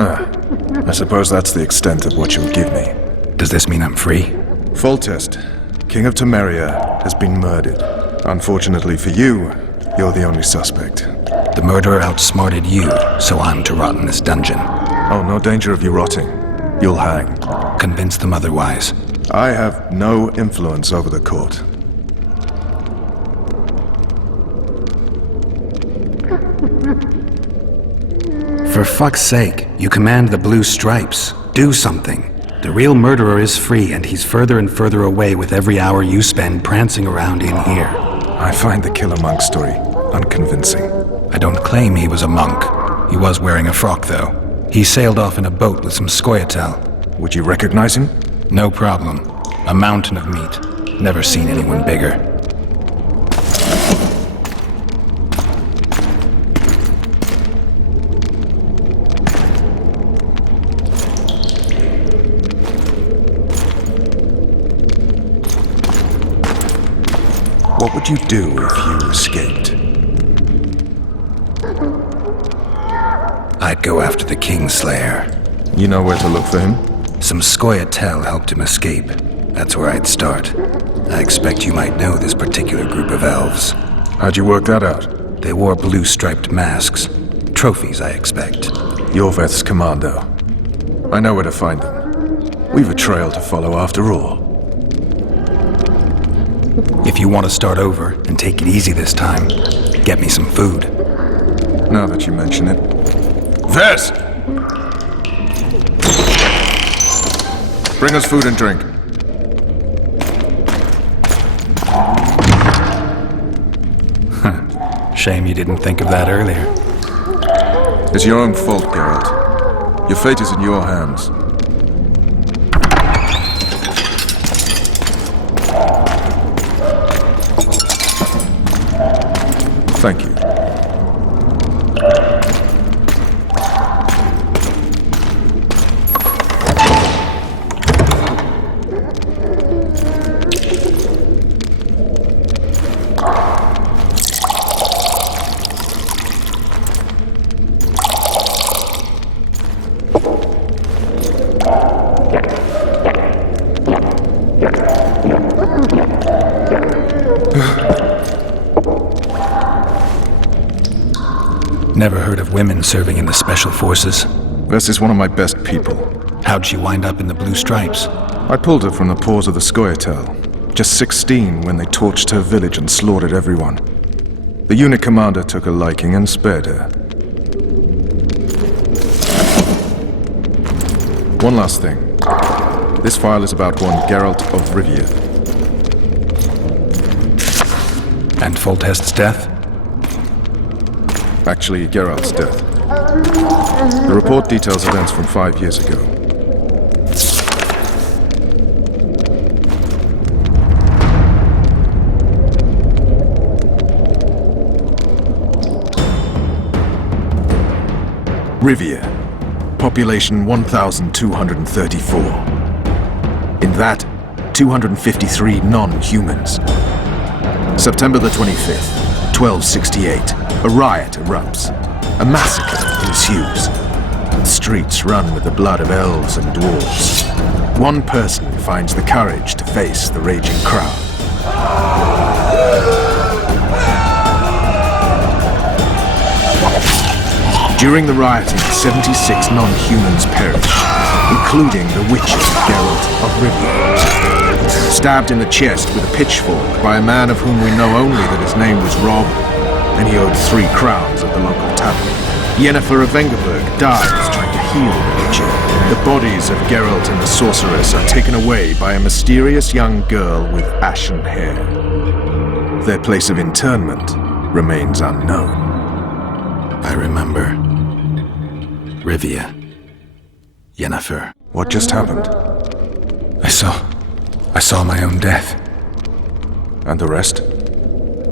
I suppose that's the extent of what you'll give me. Does this mean I'm free? Foltest, King of Temeria, has been murdered. Unfortunately for you, you're the only suspect. The murderer outsmarted you, so I'm to rot in this dungeon. Oh, no danger of you rotting. You'll hang. Convince them otherwise. I have no influence over the court. For fuck's sake, you command the blue stripes. Do something. The real murderer is free, and he's further and further away with every hour you spend prancing around in here. I find the killer monk story unconvincing. I don't claim he was a monk. He was wearing a frock, though. He sailed off in a boat with some Scoia'tael. Would you recognize him? No problem. A mountain of meat. Never seen anyone bigger. What would you do if you escaped? I'd go after the Kingslayer. You know where to look for him? Some Scoia'tael helped him escape. That's where I'd start. I expect you might know this particular group of elves. How'd you work that out? They wore blue-striped masks. Trophies, I expect. Yorveth's commando. I know where to find them. We've a trail to follow after all. If you want to start over and take it easy this time, get me some food. Now that you mention it. Vess! Bring us food and drink. Shame you didn't think of that earlier. It's your own fault, Geralt. Your fate is in your hands. Thank you. Never heard of women serving in the special forces. Vess is one of my best people. How'd she wind up in the blue stripes? I pulled her from the paws of the Scoia'tael. Just 16 when they torched her village and slaughtered everyone. The unit commander took a liking and spared her. One last thing. This file is about one Geralt of Rivia. And Foltest's death? Actually, Geralt's death. The report details events from 5 years ago. Rivia. Population 1,234. In that, 253 non-humans. September the 25th, 1268. A riot erupts. A massacre ensues. The streets run with the blood of elves and dwarves. One person finds the courage to face the raging crowd. During the rioting, 76 non-humans perish, including the witcher Geralt of Rivia. Stabbed in the chest with a pitchfork by a man of whom we know only that his name was Rob, and he owed 3 crowns at the local tavern. Yennefer of Vengerberg dies trying to heal the witcher. The bodies of Geralt and the sorceress are taken away by a mysterious young girl with ashen hair. Their place of interment remains unknown. I remember. Rivia. Yennefer. What just happened? I saw my own death. And the rest?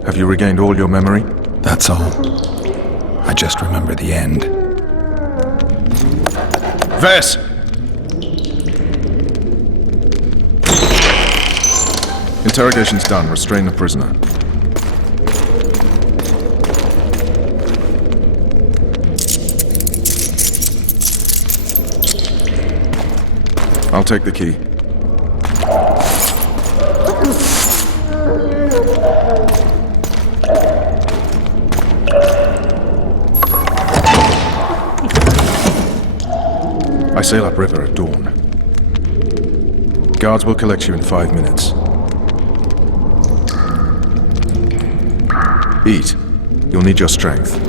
Have you regained all your memory? That's all. I just remember the end. Vess! Interrogation's done. Restrain the prisoner. I'll take the key. I sail upriver at dawn. Guards will collect you in 5 minutes. Eat. You'll need your strength.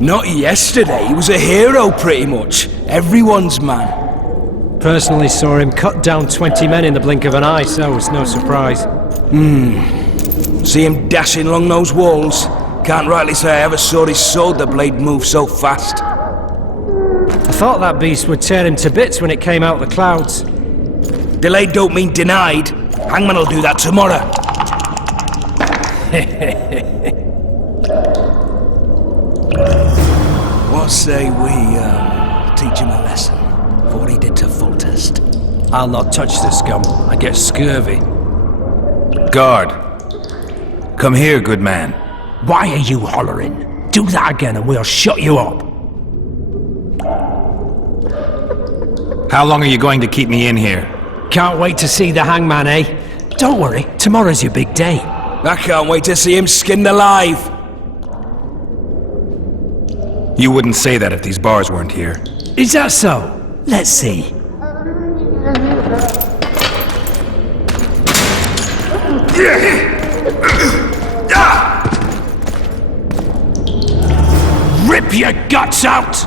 Not yesterday, he was a hero pretty much. Everyone's man. Personally saw him cut down 20 men in the blink of an eye, so it's no surprise. See him dashing along those walls. Can't rightly say I ever saw his sword the blade move so fast. I thought that beast would tear him to bits when it came out of the clouds. Delayed don't mean denied. Hangman will do that tomorrow. What say we, teach him a lesson for what he did to Foltest? I'll not touch the scum. I get scurvy. Guard. Come here, good man. Why are you hollering? Do that again and we'll shut you up. How long are you going to keep me in here? Can't wait to see the hangman, eh? Don't worry, tomorrow's your big day. I can't wait to see him skinned alive. You wouldn't say that if these bars weren't here. Is that so? Let's see. Rip your guts out!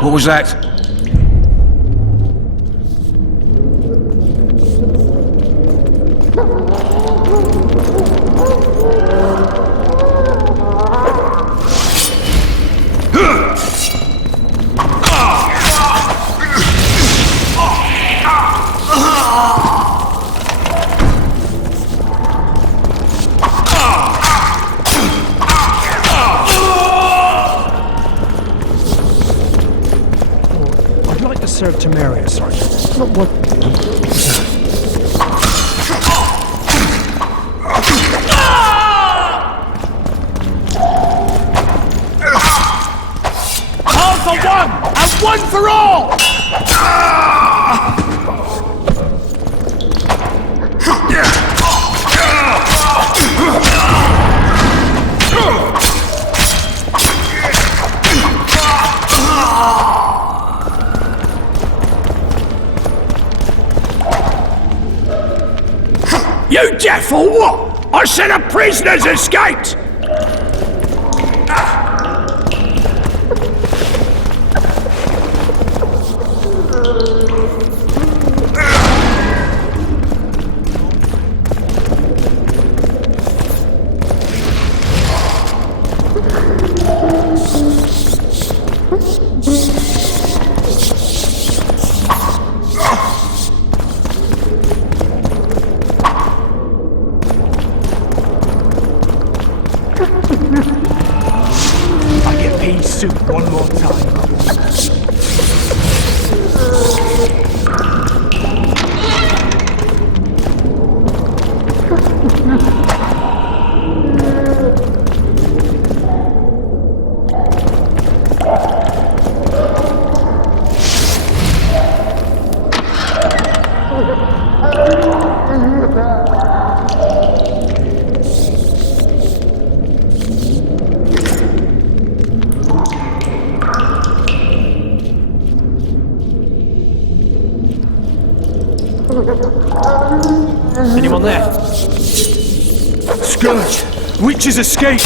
What was that? I'd like to serve Temeria, Sergeant. Not what... All for one, and one for all! You deaf or what? I said a prisoner's escaped! I get pea soup one more time. Anyone there? Scourge! Witches escape!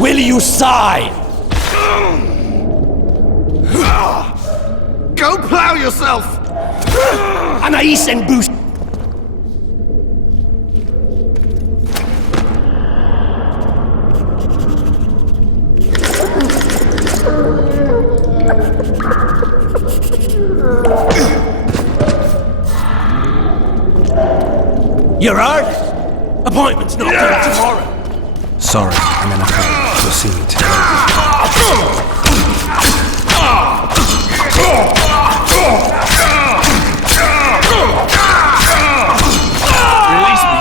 Will you sigh? Go plow yourself! Anais and Boost. You're early. Appointment's not till tomorrow. Sorry, I'm in a hurry. Proceed. Release me.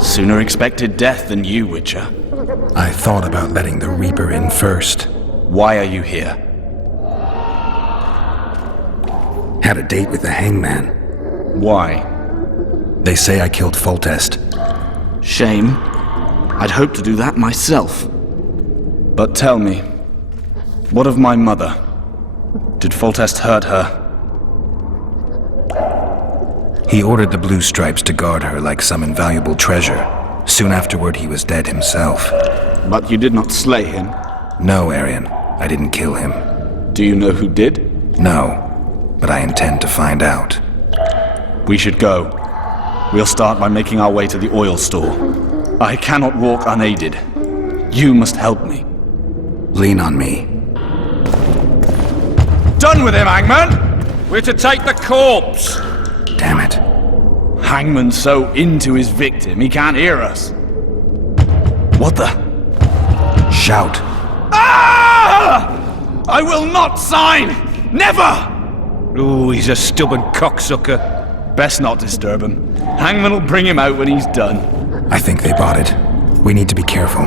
Sooner expected death than you, Witcher. I thought about letting the Reaper in first. Why are you here? Had a date with the hangman. Why? They say I killed Foltest. Shame. I'd hoped to do that myself. But tell me, what of my mother? Did Foltest hurt her? He ordered the Blue Stripes to guard her like some invaluable treasure. Soon afterward, he was dead himself. But you did not slay him? No, Arian. I didn't kill him. Do you know who did? No, but I intend to find out. We should go. We'll start by making our way to the oil store. I cannot walk unaided. You must help me. Lean on me. Done with him, Hangman! We're to take the corpse! Damn it. Hangman's so into his victim, he can't hear us. What the? Shout. Ah! I will not sign! Never! Oh, he's a stubborn cocksucker. Best not disturb him. Hangman will bring him out when he's done. I think they bought it. We need to be careful.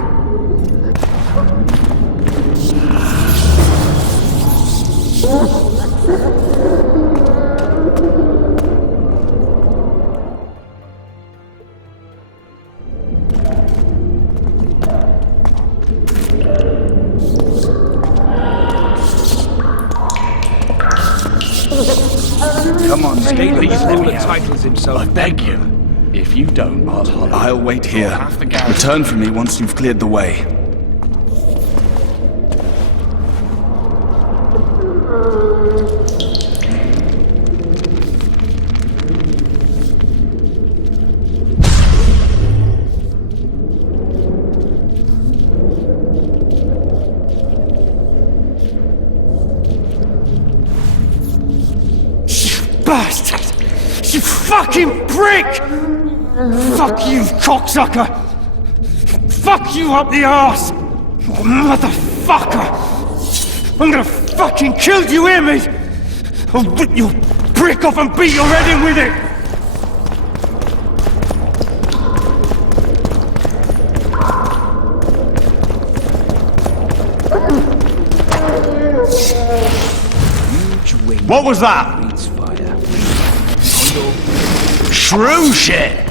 Come on, skate. Please ruler titles himself. I beg you. If you don't, I'll wait here. Return for me once you've cleared the way. Bastard! You fucking prick! Fuck you, cocksucker! Fuck you up the arse! Motherfucker! I'm gonna fucking kill you, hear me? I'll rip your brick off and beat your head in with it! What was that? Shrew shit!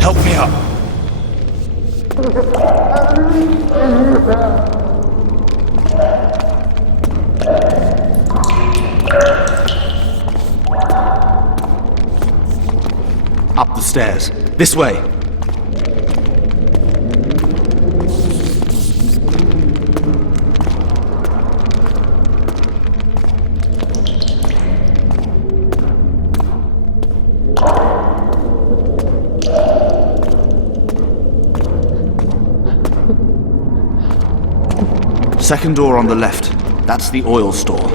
Help me up. Up the stairs. This way. Second door on the left. That's the oil store.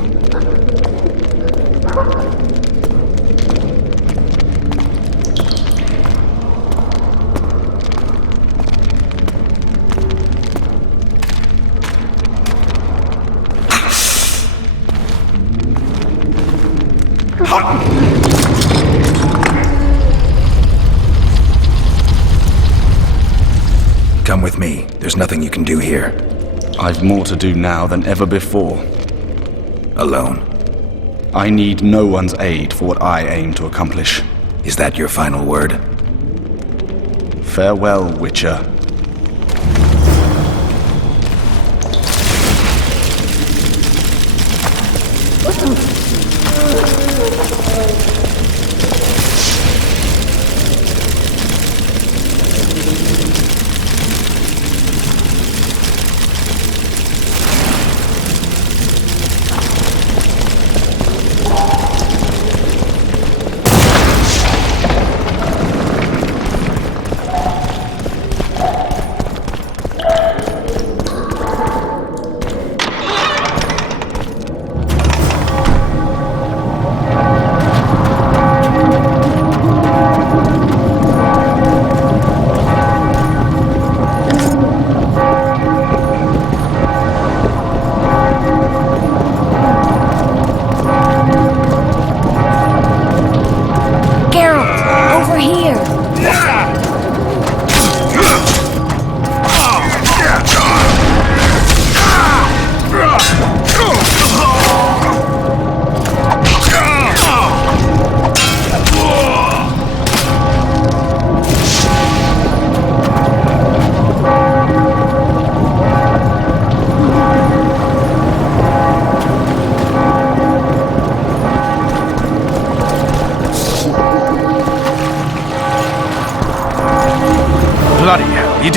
Come with me. There's nothing you can do here. I've more to do now than ever before. Alone. I need no one's aid for what I aim to accomplish. Is that your final word? Farewell, Witcher.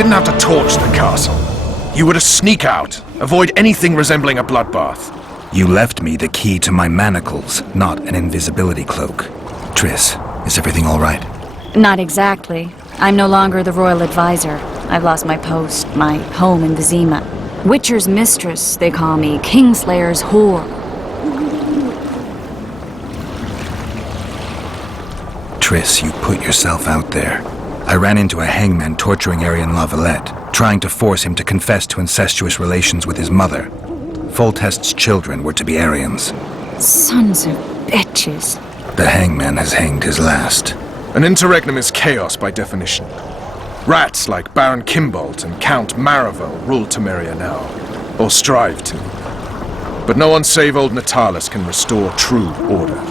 didn't have to torch the castle. You were to sneak out, avoid anything resembling a bloodbath. You left me the key to my manacles, not an invisibility cloak. Triss, is everything all right? Not exactly. I'm no longer the royal advisor. I've lost my post, my home in Vizima. Witcher's mistress, they call me. Kingslayer's whore. Triss, you put yourself out there. I ran into a hangman torturing Aryan La Valette, trying to force him to confess to incestuous relations with his mother. Foltest's children were to be Aryans. Sons of bitches. The hangman has hanged his last. An interregnum is chaos by definition. Rats like Baron Kimbolt and Count Maravel rule Temeria now, or strive to. But no one save old Natalis can restore true order.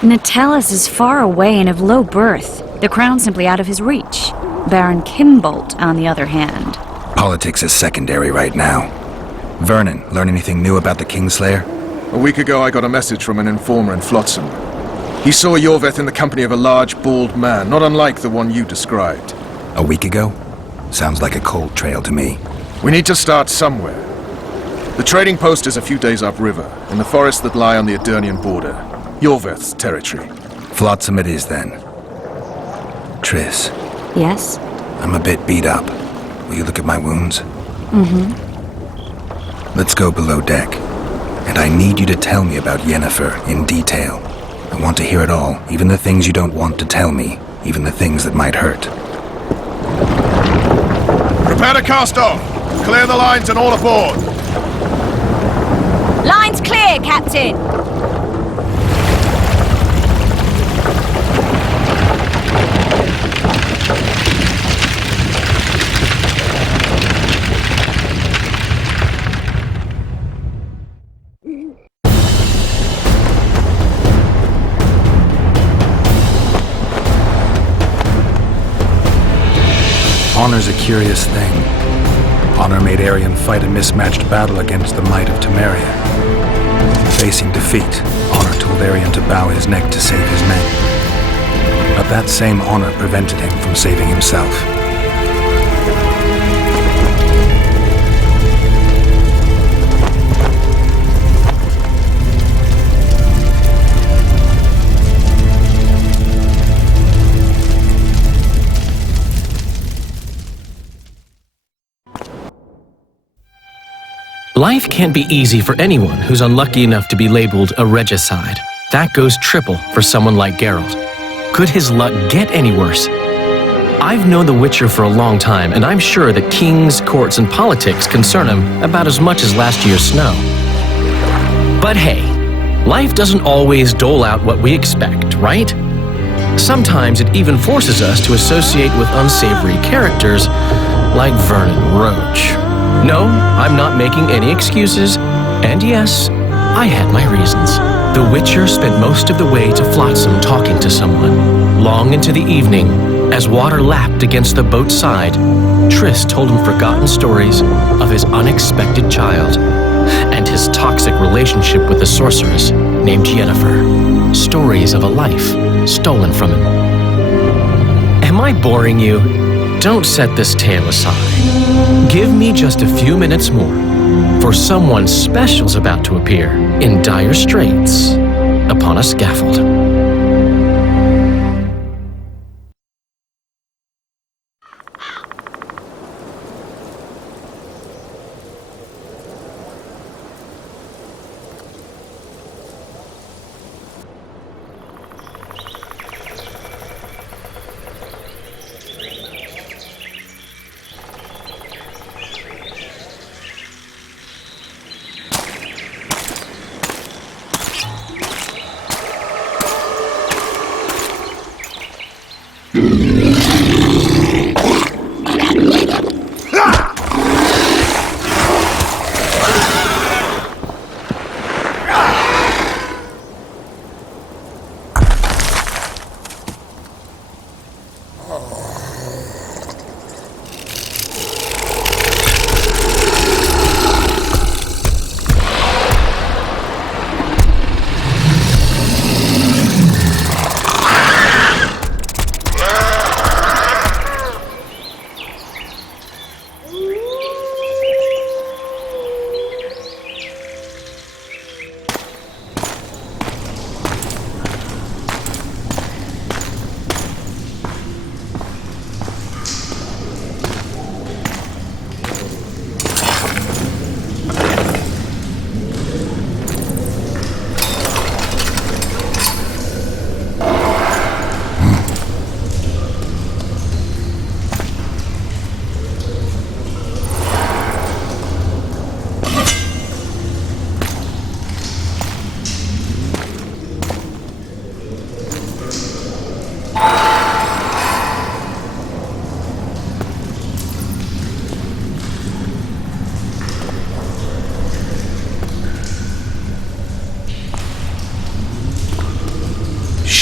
Natalis is far away and of low birth. The crown's simply out of his reach. Baron Kimbolt, on the other hand. Politics is secondary right now. Vernon, learn anything new about the Kingslayer? A week ago I got a message from an informer in Flotsam. He saw Yorveth in the company of a large, bald man, not unlike the one you described. A week ago? Sounds like a cold trail to me. We need to start somewhere. The trading post is a few days upriver, in the forests that lie on the Edirnian border. Yorveth's territory. Flotsam it is, then. Triss. Yes? I'm a bit beat up. Will you look at my wounds? Mm-hmm. Let's go below deck. And I need you to tell me about Yennefer in detail. I want to hear it all, even the things you don't want to tell me, even the things that might hurt. Prepare to cast off! Clear the lines and all aboard! Lines clear, Captain! Honor's a curious thing. Honor made Aryan fight a mismatched battle against the might of Temeria. Facing defeat, Honor told Aryan to bow his neck to save his men. But that same honor prevented him from saving himself. Life can't be easy for anyone who's unlucky enough to be labeled a regicide. That goes triple for someone like Geralt. Could his luck get any worse? I've known the Witcher for a long time, and I'm sure that kings, courts, and politics concern him about as much as last year's snow. But hey, life doesn't always dole out what we expect, right? Sometimes it even forces us to associate with unsavory characters like Vernon Roche. No, I'm not making any excuses, and yes, I had my reasons. The Witcher spent most of the way to Flotsam talking to someone. Long into the evening, as water lapped against the boat's side, Triss told him forgotten stories of his unexpected child and his toxic relationship with a sorceress named Yennefer. Stories of a life stolen from him. Am I boring you? Don't set this tale aside. Give me just a few minutes more, for someone special's about to appear in dire straits upon a scaffold.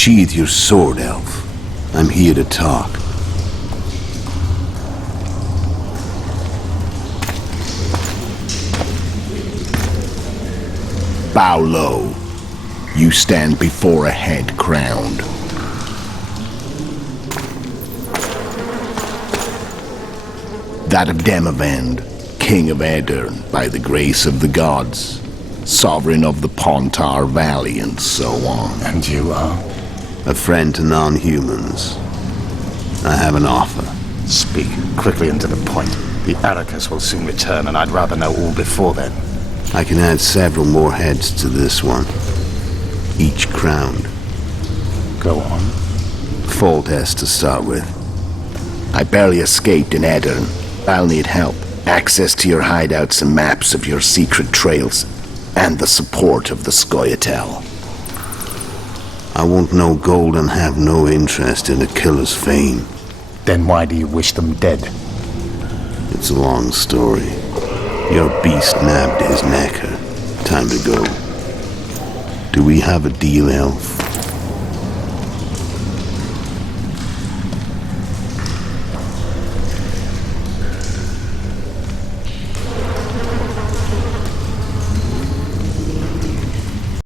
Sheathe your sword, Elf. I'm here to talk. Bow low. You stand before a head crowned. That of Demavend, King of Aedirn, by the grace of the gods, sovereign of the Pontar Valley, and so on. And you are? A friend to non-humans. I have an offer. Speak quickly and to the point. The Arrakis will soon return, and I'd rather know all before then. I can add several more heads to this one. Each crowned. Go on. Foltest to start with. I barely escaped in Aedirn. I'll need help. Access to your hideouts and maps of your secret trails. And the support of the Scoia'tael. I want no gold and have no interest in a killer's fame. Then why do you wish them dead? It's a long story. Your beast nabbed his necker. Time to go. Do we have a deal, Elf?